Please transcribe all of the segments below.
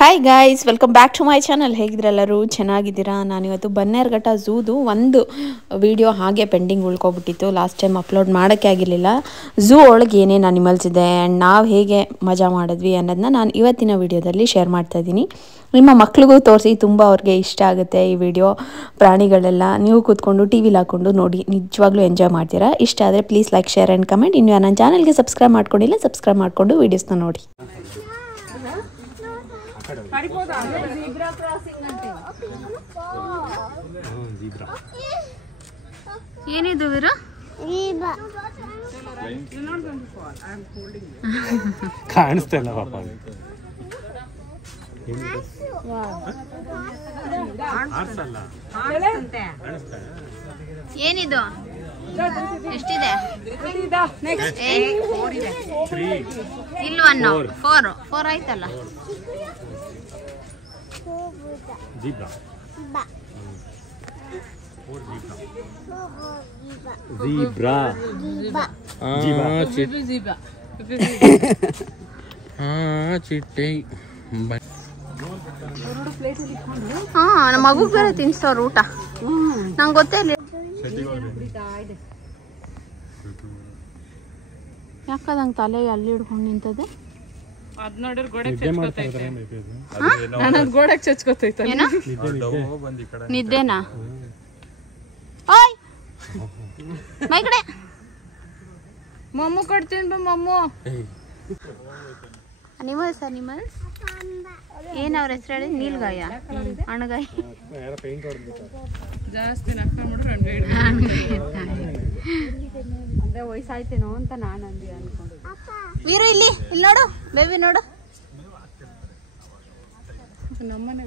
Hi guys, welcome back to my channel. ಹೇಗಿದ್ರೆಲ್ಲರೂ ಚೆನ್ನಾಗಿದ್ದೀರಾ? ನಾನಿವತ್ತು ಬನ್ನೇರುಘಟ್ಟ ಝೂದು ಒಂದು ವಿಡಿಯೋ ಹಾಗೆ ಪೆಂಡಿಂಗ್ ಉಳ್ಕೊಬಿಟ್ಟಿತ್ತು. ಲಾಸ್ಟ್ ಟೈಮ್ ಅಪ್ಲೋಡ್ ಮಾಡೋಕ್ಕೆ ಆಗಿರಲಿಲ್ಲ. ಝೂ ಒಳಗೆ ಏನೇನು ಅನಿಮಲ್ಸ್ ಇದೆ ಆ್ಯಂಡ್ ನಾವು ಹೇಗೆ ಮಜಾ ಮಾಡಿದ್ವಿ ಅನ್ನೋದನ್ನ ನಾನು ಇವತ್ತಿನ ವಿಡಿಯೋದಲ್ಲಿ ಶೇರ್ ಮಾಡ್ತಾಯಿದ್ದೀನಿ. ನಿಮ್ಮ ಮಕ್ಳಿಗೂ ತೋರಿಸಿ, ತುಂಬ ಅವ್ರಿಗೆ ಇಷ್ಟ ಆಗುತ್ತೆ ಈ ವಿಡಿಯೋ. ಪ್ರಾಣಿಗಳೆಲ್ಲ ನೀವು ಕೂತ್ಕೊಂಡು ಟಿ ವಿಲಿ ಹಾಕ್ಕೊಂಡು ನೋಡಿ, ನಿಜವಾಗ್ಲೂ ಎಂಜಾಯ್ ಮಾಡ್ತೀರಾ. ಇಷ್ಟ ಆದರೆ please like, share and comment. ಇನ್ನು ನನ್ನ ಚಾನಲ್ಗೆ ಸಬ್ಸ್ಕ್ರೈಬ್ ಮಾಡ್ಕೊಂಡಿಲ್ಲ, ಸಬ್ಸ್ಕ್ರೈಬ್ ಮಾಡಿಕೊಂಡು ವೀಡಿಯೋಸ್ನ ನೋಡಿ. ಏನಿದು ವೀರ? ಕಾಣಿಸ್ತಾ ಇಲ್ಲ ಪಾಪ. ಏನಿದು? ಎಷ್ಟಿದೆ? ಇಲ್ವ? 4 ಆಯ್ತಲ್ಲ. ನಮ್ಮ ಮಗು ಬೇರೆ ತಿನ್ಸೋರು ಊಟ. ನಂಗೆ ಗೊತ್ತೇ ಇಲ್ಲ ಯಾಕದಂಗೆ ತಲೆ ಅಲ್ಲಿ ಹಿಡ್ಕೊಂಡು ನಿಂತದೆ. ನಿದ್ದೆನಾ? ಮೈ ಕಡೆ ಮಮ್ಮು ಕೊಡ್ತೀನಿ. ಮಮ್ಮು ಅನಿಮಲ್ಸ್ ಏನ್ ಅವ್ರ ಹೆಸರು ಹೇಳಿ? ನೀಲ್ಗಾಯ, ಅಣಗಾಯಿ, ಜಾಸ್ತಿ ವಯಸ್ಸಾಯ್ತೇನೋ ಅಂತ ನಾನು ಅಂದಿ ಅನ್ಕೊಂಡು. ವೀರು ಇಲ್ಲಿ ನೋಡು, ಬೇಬಿ ನೋಡು. ನಮ್ಮನೆ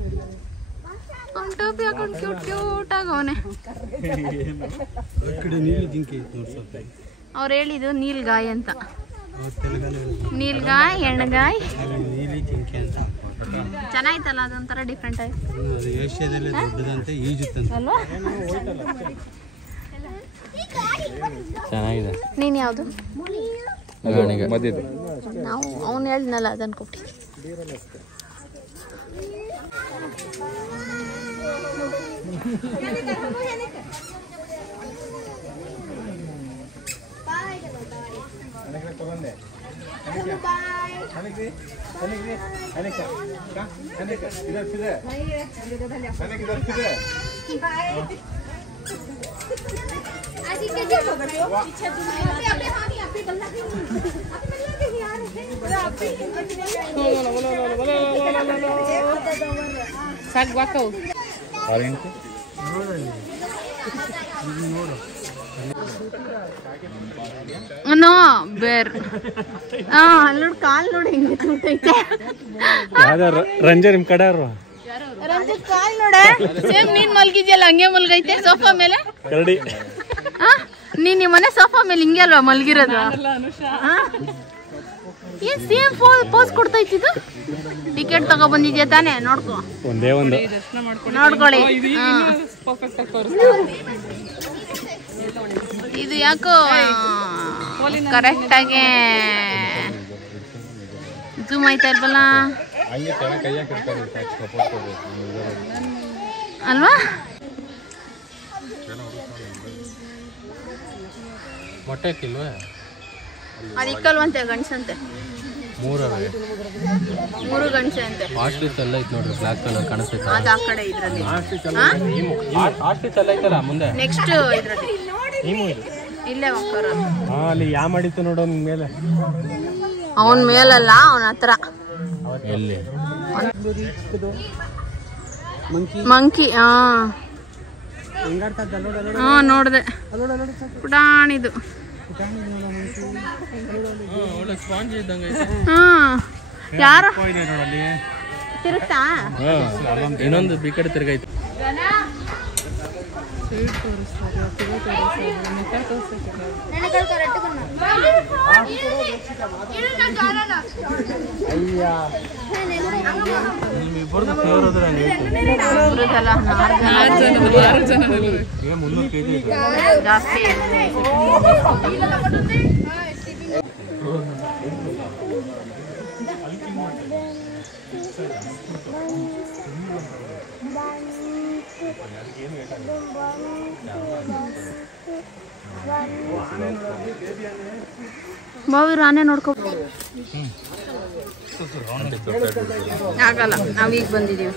ಟೋಪಿ ಹಾಕೊಂಡು ಕ್ಯೂಟ್ ಆಗವನೆ. ಅವ್ರು ಹೇಳಿದ್ದು ನೀಲ್ಗಾಯ್ ಅಂತ. ನೀಲ್ಗಾಯ್, ಹೆಣ್ಗಾಯ್ ಚೆನ್ನಾಯ್ತಲ್ಲ, ಅದೊಂಥರ ಡಿಫ್ರೆಂಟ್ ಆಯ್ತು ಅಲ್ವಾ? ಚೆನ್ನಾಗಿದೆ. ನೀನ್ ಯಾವ್ದು? ನಾವು ಅವ್ನು ಹೇಳಿದ್ನಲ್ಲ ಅದನ್ನ ಕೊಟ್ಟಿ. ನೋ ಬೇರ್. ಅಲ್ಲಿ ಕಾಲ್ ನೋಡಿ ಹೆಂಗೆ ತೂಟೈತೆ. ರಂಜರ್ ನಿಮ್ ಕಡೆ ರಂಜಿತ್ ಕಾಲ್ ನೋಡ, ಸೇಮ್ ನೀನ್ ಮಲ್ಗಿದ್ಯಲ್ಲ ಹಂಗೆ ಮಲ್ಗೈತೆ ಸೋಫಾ ಮೇಲೆ. ನೀನ್ ನಿಮ್ಮ ಮನೆ ಸೋಫಾ ಮೇಲೆ ಹಿಂಗೆ ಅಲ್ವಾ ಮಲ್ಗಿರೋದು? ಏನ್ ಸೇಮ್ ಪೋಸ್ ಕೊಡ್ತೈತಿದು? ಟಿಕೆಟ್ ತಗೋ ಬಂದಿದ್ಯಾ ತಾನೇ? ನೋಡ್ಕೊ, ಒಂದೇ ಒಂದು ನೋಡ್ಕೊಳ್ಳಿ. ಇದು ಯಾಕೋ ಕರೆಕ್ಟ್ ಆಗಿ ಜೂಮ್ ಆಯ್ತಾ ಇಲ್ವಲ್ಲ ಅಲ್ವಾ? ಮೊಟ್ಟೆ ಹಾಕಿಲ್ವಾ? ಅದು ಇಕ್ಕಲ್ವಂತೆ, ಗಂಡ್ಸಂತೆ. 3 ಗಂಡ್ಸೆ ಅಂತೆ. ಆಸ್ಟ್ರಿಚ್ ಎಲ್ಲ ಐತೆ ನೋಡ್ರಿ, ಬ್ಲಾಕ್ ಕಲರ್ ಕಾಣಿಸ್ತೈತೆ. ಅದು ಆ ಕಡೆ ಇದ್ರಲ್ಲಿ. ಆಸ್ಟ್ರಿಚ್ ಎಲ್ಲ ಐತಲ್ಲ ಮುಂದೆ. ನೆಕ್ಸ್ಟ್ ಇದ್ರಲ್ಲಿ ಇಲ್ಲೇ ಮಕ್ಕಳು ಅಲ್ಲಿ ಯಾ ಮಾಡಿತ್ತು ನೋಡು ನಿನ್ ಮೇಲೆ. ಅವನ ಮೇಲಲ್ಲ, ಅವನ ಹತ್ರ. ಎಲ್ಲಿ? ಮಂಕಿ. ನೋಡ್ದೆ, ಪುಟಾಣಿದು. ಯಾರು ತಿರುಗ್ತಾ? ಇನ್ನೊಂದು ಈ ಕಡೆ ತಿರ್ಗೈತೆ. ಜಾಸ್ತಿ ಬಾವಿ ಆನೆ ನೋಡ್ಕೊ ಆಗಲ್ಲ, ನಾವೀಗ ಬಂದಿದ್ದೀವಿ.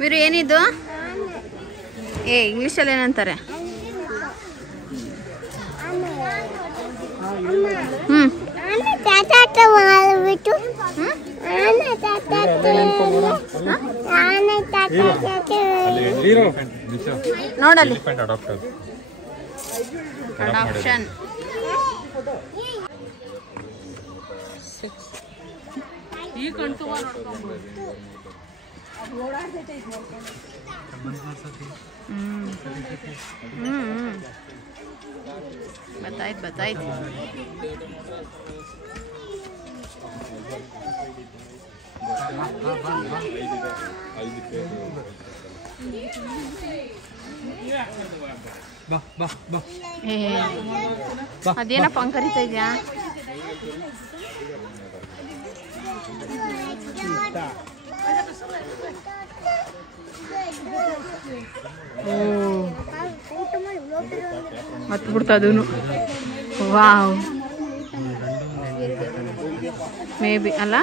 ವೀರು ಏನಿದು? ಇಂಗ್ಲೀಷಲ್ಲಿ ಏನಂತಾರೆ? ನೋಡಲ್ಲಿ ಅಡಾಪ್ಷನ್. ಬತ್ತಾಯ್ತು. ಅದೇನಪ್ಪ ಹಂಗ್ ಕರಿತಾ ಇದ್ಯಾ? ಮತ್ ಬಿಡ್ತದೂನು. ವಾವ್, ಮೇ ಬಿ ಅಲ್ಲ.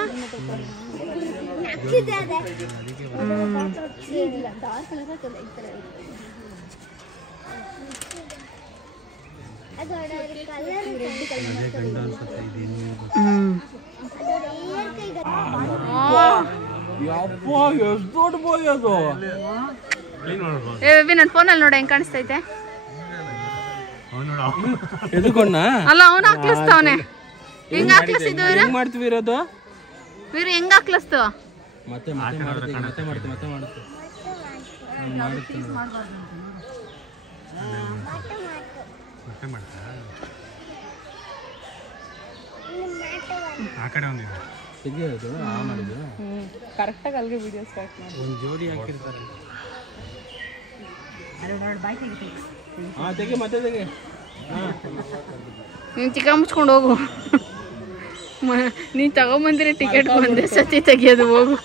ನನ್ ಫೋನಲ್ಲಿ ನೋಡ ಹೆಂಗ್ ಕಾಣಿಸ್ತೈತೆ. ಅಲ್ಲ ಅವನು ಹಾಕ್ಲಿಸ್ತಾವನೆ. ಹೆಂಗ್ ಹಾಕ್ಲಿಸ್ತಿದ್ವು ಹೆಂಗ್ ಮಾಡ್ತೀವಿ ಇರೋದು? ವೀರು ಹೆಂಗ್ ಹಾಕ್ಲಿಸ್ತು? ಮತ್ತೆ ಕರೆಕ್ಟಾಗಿ ಅಲ್ಲಿಗೆ ವಿಡಿಯೋ ಸ್ಟಾರ್ಟ್ ಮಾಡಿ ಒಂದು ಜೋಡಿ ಹಾಕಿರ್ತಾರೆ. ನೀನು ಚಿಕ್ಕ ಮುಚ್ಕೊಂಡು ಹೋಗು. ನೀನು ತಗೊಂಬಂದ್ರೆ ಟಿಕೆಟ್ ಒಂದೇ ಸತಿ ತೆಗಿಯೋದು ಹೋಗು.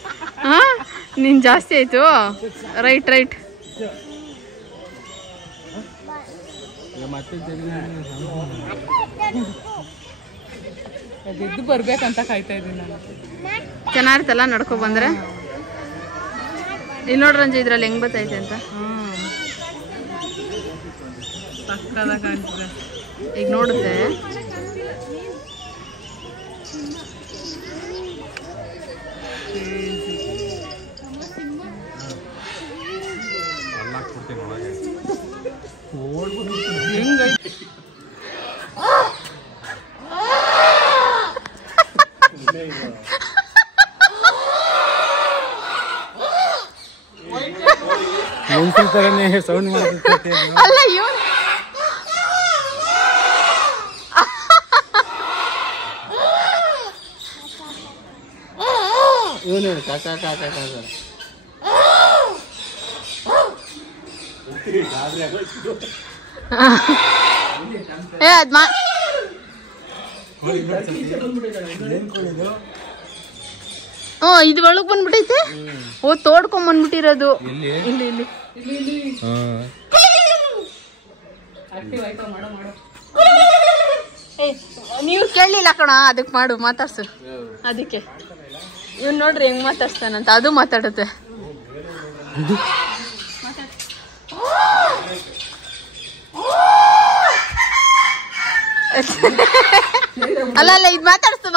ನೀನು ಜಾಸ್ತಿ ಆಯಿತು. ರೈಟ್ ಎದ್ದು ಬರ್ಬೇಕಂತ ಕಾಯ್ತಾ ಇದ್ದೀನಿ ನಾನು. ಚೆನ್ನಾಗಿರ್ತಲ್ಲ ನಡ್ಕೊ ಬಂದ್ರೆ. ಇಲ್ಲಿ ನೋಡ್ರಂಜ ಇದ್ರಲ್ಲಿ ಹೆಂಗ್ ಬರ್ತೈತೆ ಅಂತ. ಪಕ್ಕದಾಗ ಕಾಣ್ತದೆ ಈಗ ನೋಡಿದ್ರೆ. ಸೌಂಡ್ ಅಲ್ಲ ಇವನು ಕಾಕಾ ಕಾಕಾ ಕಾಕ. ಇದು ಒಳಗ್ ಬಂದ್ಬಿಟ್ಟೈತೆ. ಓ ತೋಡ್ಕೊಂಡ್ ಬಂದ್ಬಿಟ್ಟಿರೋದು. ಇಲ್ಲಿ ನೀವು ಕೇಳಲಿಲ್ಲ ಕಣ, ಅದಕ್ಕೆ ಮಾಡು ಮಾತಾಡ್ಸು. ಅದಕ್ಕೆ ಇವ್ ನೋಡ್ರಿ ಹೆಂಗ್ ಮಾತಾಡ್ಸ್ತಾನಂತ. ಅದು ಮಾತಾಡುತ್ತೆ. ಅಲ್ಲ ಇದು ಮಾತಾಡ್ಸ್ತು.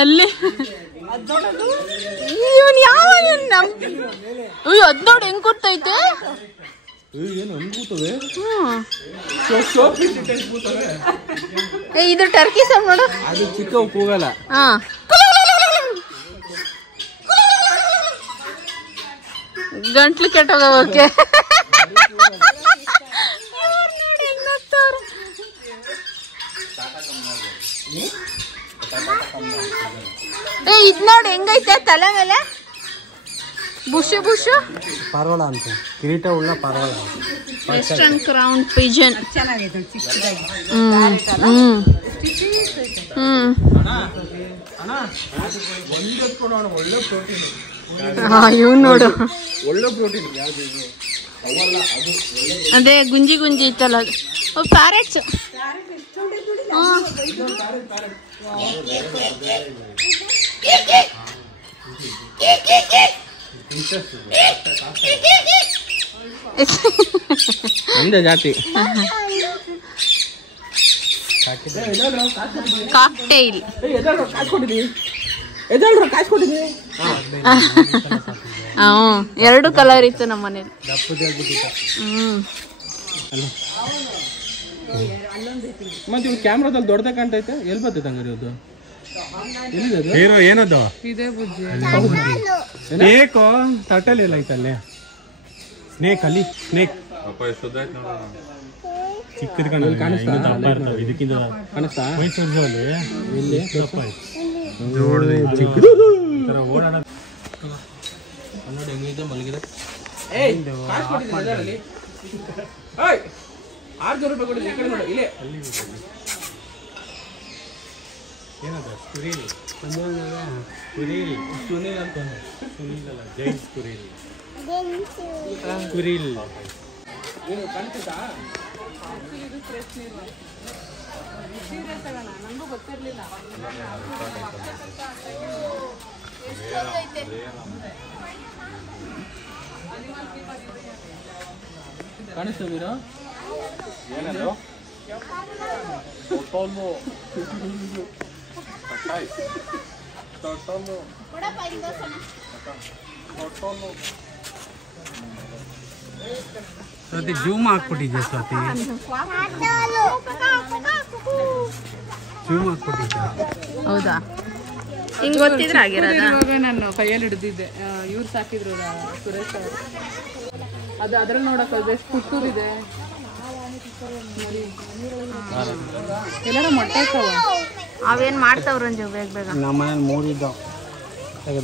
ಅಲ್ಲಿ ಇವನ್ ಯಾವ ಅದ್ ನೋಡಿ ಹೆಂಗ್ ಕೂರ್ತೈತೆ. ಇದು ಟರ್ಕಿ ಸೌಂಡ್ ಮಾಡು. ಅದು ಚಿಕ್ಕ ಕೂಗಲ್ಲ. ಗಂಟ್ಲು ಕೆಟ್ಟೋಗಕ್ಕೆ ಇದ್ ನೋಡಿ ಹೆಂಗೈತೆ ತಲೆ ಮೇಲೆ ಬುಷು ಬುಷು ಪಾರವಾಳ ಅಂತ ಕಿರೀಟ ಉಳ್ಳ ಪಾರವಾಳ ವೆಸ್ಟರ್ನ್ ಕ್ರೌನ್ ಪಿಜನ್ ಇವ್ ನೋಡು ಒಳ್ಳೆ ಪ್ರೋಟೀನ್. ಅದೇ ಗುಂಜಿ ಗುಂಜಿ ಇತ್ತಲ್ಲ ಅದು ಪ್ಯಾರೆಟ್ಸ್. ಒಂದೇ ಜಾತಿ ಕಾಕ್ಟೈಲ್. ಎರಡು ಕಲರ್ ಇತ್ತು ನಮ್ಮ ಮನೇಲಿ. ಮತ್ತೆ ಇವ್ ಕ್ಯಾಮ್ರಾದಲ್ಲಿ ದೊಡ್ಡದ ಕಾಣ್ತೈತೆ. ಎಲ್ಲಿ ಬರ್ತೈತೆ ಹಂಗಾರೆ ಅದು? ಹೀರೋ ಏನದು? ಸ್ನೇಕ್ ತಟ್ಟಲ್ಲಿ ಎಲ್ಲ ಐತಲ್ಲೇ. ಸ್ನೇಕ್ ಅಲ್ಲಿ ಸ್ನೇಕ್ ಚಿಕ್ಕದ ಕಾಣಿಸ್ತಾ ಇದಕ್ಕಿಂತ ಕಾಣಿಸ್ತಾ ಮೈಸೂರಲ್ಲಿ ಇಲ್ಲಿ ಓಡಾಡ ನೋಡಿ ಹೆಂಗಿದೆ ಮಲಗಿದೆ. 600 ರೂಪಾಯಿ ಕೊಡಿ. ಈ ಕಡೆ ನೋಡಿ ಇಲ್ಲೇ ಏನದು ಕುರಿಲ್ ಕುರಿಲ್ ಸುನಿಲ್ ಅಂತ ಸುನಿಲ್ ಅಲ್ಲ ಜೈನ್ಸ್ ಕುರಿಲ್ ಕುರಿಲ್ ಏನು ಕಾಣ್ತಿದ್ದ? ಇದು ಫ್ರೆಶ್ ನೀರು ಸೀರಿಯಸ್ ಆಗೋಣ ನನಗೂ ಗೊತ್ತಿರಲಿಲ್ಲ. ಕಾಣಿಸ್ತಾ ವೀರ ಏನದು? ಸ್ವಾತಿ ಜೂಮ್ ಹಾಕ್ಬಿಟ್ಟಿದ್ದೆ. ಸ್ವಾತಿ ಜೂಮ್ ಹಾಕ್ಬಿಟ್ಟಿದ್ದೆ. ಹೌದಾ? ಹಿಂಗ್ ಗೊತ್ತಿದ್ರೆ ಆಗಿರೋದ? ನಾನು ಕೈಯಲ್ಲಿ ಹಿಡಿದಿದ್ದೆ. ಇವ್ರು ಸಾಕಿದ್ರು ಸುರೇಶ್ ಅವರು. ಅದು ಅದ್ರಲ್ಲಿ ನೋಡಕ್ ಎಷ್ಟು ಪುಟ್ಟೂರಿದೆ. ಎಲ್ಲಾರ ಮೊಟ್ಟೆ ಇರ್ತಾವ. ಅವೇನ್ ಮಾಡ್ತಾವ ರಂಜು ಬೇಗ ಬೇಗ? ನಮ್ಮ ಮನೇಲಿ 3 ಇದ್ದಾವ.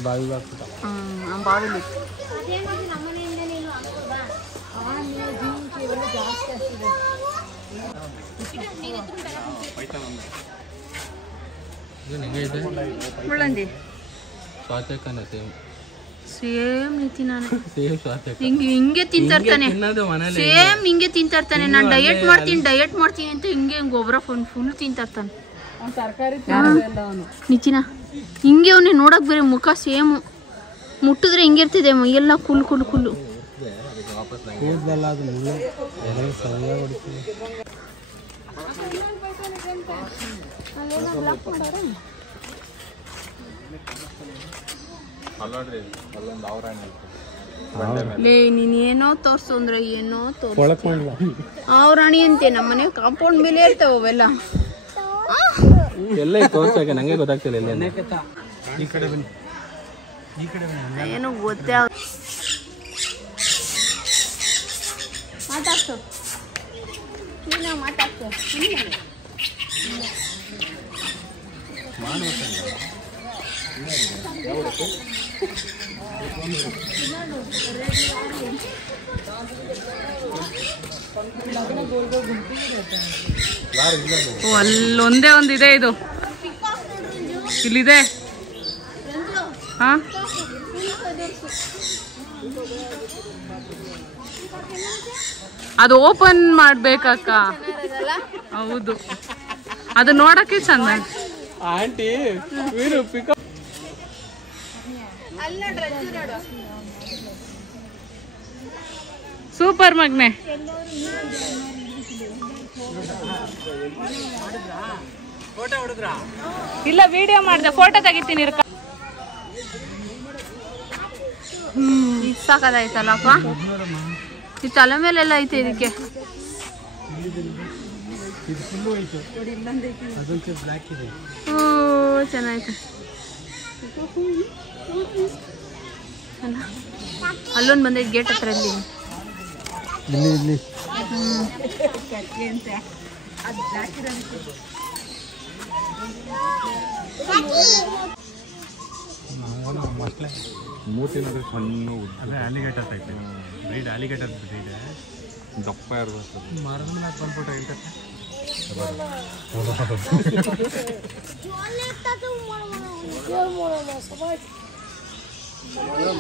ಬಾವಿ ಹಾಕ್ಬಿಟ್ಟ. ಬಾವಿಲಿ ಮುಳ್ಳಂದಿ ಸೇಮ್ ನೀತಿ. ನಾನು ಹಿಂಗೆ ತಿಂತಾರ್ತಾನೆ. ಸೇಮ್ ಹಿಂಗೆ ತಿಂತಾರ್ತಾನೆ. ನಾನು ಡಯಟ್ ಮಾಡ್ತೀನಿ ಅಂತ ಹಿಂಗೆ ಗೊಬ್ಬರ ಫುಲ್ ತಿಂತಾರ್ತಾನೆ. ನಿತಿನ ಹಿಂಗೆ ಅವನೇ ನೋಡಕ್ ಬೇರೆ ಮುಖ ಸೇಮ್. ಮುಟ್ಟಿದ್ರೆ ಹಿಂಗಿರ್ತಿದೆ ಎಲ್ಲ ಕುಲ್ಲು. ನೀನ್ ಏನೋ ತೋರ್ಸು ಅಂದ್ರೆ ಏನೋ ತೋರ್ಸ. ಅವ್ರಾಣಿ ಅಂತೆ ನಮ್ಮನೆ ಕಾಂಪೌಂಡ್ ಮೇಲೆ ಇರ್ತಾವ ಅವೆಲ್ಲ. ಎಲ್ಲ ತೋರ್ಸಾಕ ನಂಗೆ ಗೊತ್ತಾಗ್ತಿಲ್ಲ. ಈ ಕಡೆ ಬನ್ನಿ. ಏನು ಗೊತ್ತೇ ಮಾತಾಡ್ಸು. ಅಲ್ಲೊಂದೇ ಒಂದಿದೆ. ಇದು ಇಲ್ಲಿದೆ. ಹಾ ಅದು ಓಪನ್ ಮಾಡ್ಬೇಕಕ್ಕ. ಹೌದು, ಅದು ನೋಡಕ್ಕೆ ಚಂದ. ಆಂಟಿ ಸೂಪರ್ ಮಗ್ನೆ. ಇಲ್ಲ, ವಿಡಿಯೋ ಮಾಡಿದೆ, ಫೋಟೋ ತೆಗಿತೀನಿ. ಸಾಕಾಯ್ತಲ್ಲಪ್ಪ. ಈ ತಲೆ ಮೇಲೆಲ್ಲ ಐತೆ ಇದಕ್ಕೆ. ಚೆನ್ನಾಯ್ತು. ಅಲ್ಲೊಂದು ಬಂದೈತೆ ಗೇಟ್ ಹತ್ರ ಇಲ್ಲಿ ಇಲ್ಲಿ ಮೂತಿ ನೋಡ್ರಿ ಸಣ್ಣ ಅದೇ alligator type bread alligator bread ದಪ್ಪ ಇರಬೇಕು ಮರದ ಮೇಲೆ ಬಂದ್ಬಿಟ್ಟು ಹೇಳ್ತೈತೆ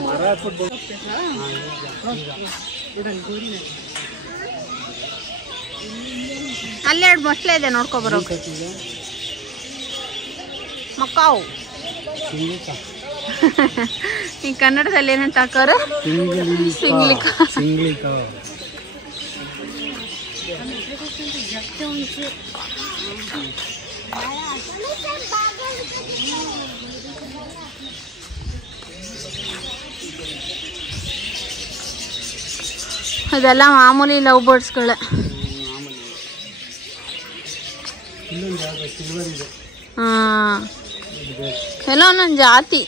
ಮರ ಹಾಕ್ಬಿಟ್ಟು ಅಲ್ಲೆರಡು ಮೊಸಳೆ ಇದೆ ನೋಡ್ಕೊಬರೋ ಮಕ್ಕಾವು ಈ ಕನ್ನಡದಲ್ಲಿ ಏನಂತ ಹಾಕೋರು ಸಿಂಗ್ಲಿಕ ಅದೆಲ್ಲ ಮಾಮೂಲಿ ಲವ್ ಬರ್ಡ್ಸ್ಗಳೇ. ಹಾಂ ಎಲ್ಲೋ ಒಂದೊಂದು ಜಾತಿ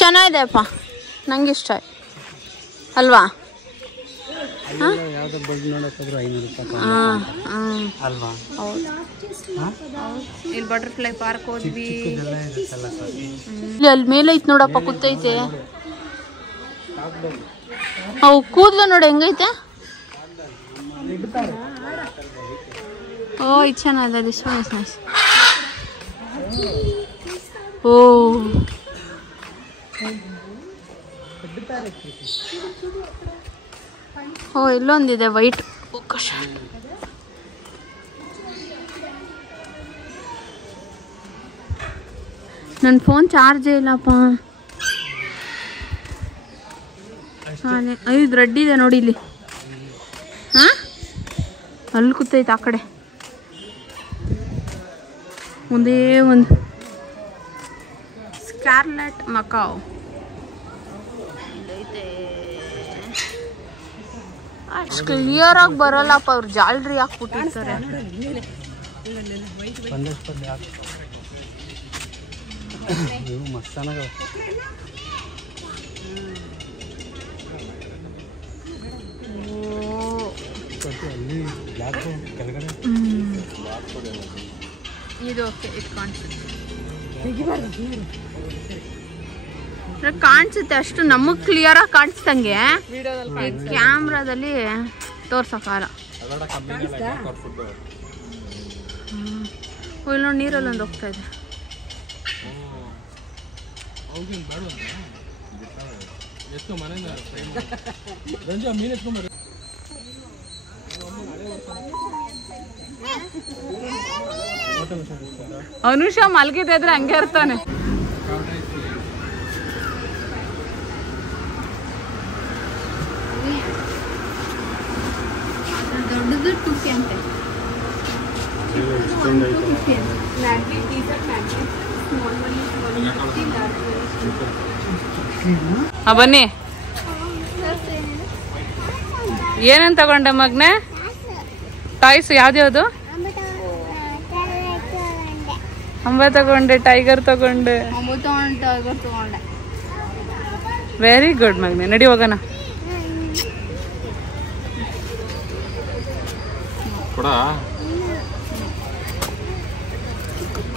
ಚೆನ್ನಾಗಿದೆಪ್ಪ, ನಂಗೆ ಇಷ್ಟ ಅಲ್ವಾ? ಇಲ್ಲಿ ಬಟರ್ಫ್ಲೈ ಪಾರ್ಕ್ ಹೋದ್ವಿ. ಇಲ್ಲಿ ಅಲ್ಲಿ ಮೇಲೆ ಐತೆ ನೋಡಪ್ಪ, ಕೂತೈತೆ. ಅವು ಕೂದಲು ನೋಡಿ ಹೆಂಗೈತೆ. ಓ ಇದು ಚೆನ್ನಾಗಿದೆ, ದಿಸ್ ಒನ್ ಇಸ್ ನೈಸ್. ಓ ಓ ಇಲ್ಲೊಂದಿದೆ ವೈಟ್. ನನ್ನ ಫೋನ್ ಚಾರ್ಜೇ ಇಲ್ಲಪ್ಪ. ಇದು ರೆಡ್ ಇದೆ ನೋಡಿ ಇಲ್ಲಿ. ಹಾಂ ಅಲ್ಲಿ ಕೂತೈತೆ ಆ ಕಡೆ ಒಂದೇ ಒಂದು ಸ್ಕಾರ್ಲೆಟ್ ಮಕಾವ್ ಅಷ್ಟು ಕ್ಲಿಯರ್ ಆಗಿ ಬರೋಲ್ಲಪ್ಪ, ಅವ್ರು ಜಾಲ್ರಿ ಹಾಕ್ಬಿಟ್ಟಿರ್ತಾರೆ. ಇದು ಓಕೆ, ಇದು ಕಾಣಿಸುತ್ತೆ ಅಷ್ಟು ನಮಗೆ ಕ್ಲಿಯರ್ ಆಗಿ ಕಾಣಿಸ್ದಂಗೆ. ಈ ಕ್ಯಾಮ್ರಾದಲ್ಲಿ ತೋರ್ಸಕ್ಕಾಗಲ್ಲ. ಇಲ್ಲಿ ನೋಡಿ ನೀರಲ್ಲಿ ಒಂದು ಹೋಗ್ತಾ ಇದೆ. ಅನುಷ ಮಲಗಿದೆ ಇದ್ರೆ ಹಂಗೆ ಇರ್ತಾನೆ. ದೊಡ್ಡದು ಟುಫಿ ಅಂತೆ. ಬನ್ನಿ. ಏನಂತ ತಗೊಂಡೆ ಮಗ್ನೆ? ಟಾಯ್ಸ್ ಯಾವ್ದ್ಯಾವ್ದು? ಅಂಬ ತಗೊಂಡೆ, ಟೈಗರ್ ತಗೊಂಡೆ. ವೆರಿ ಗುಡ್ ಮಗ್ನೆ, ನಡಿ ಹೋಗೋಣ. ಕೊಡ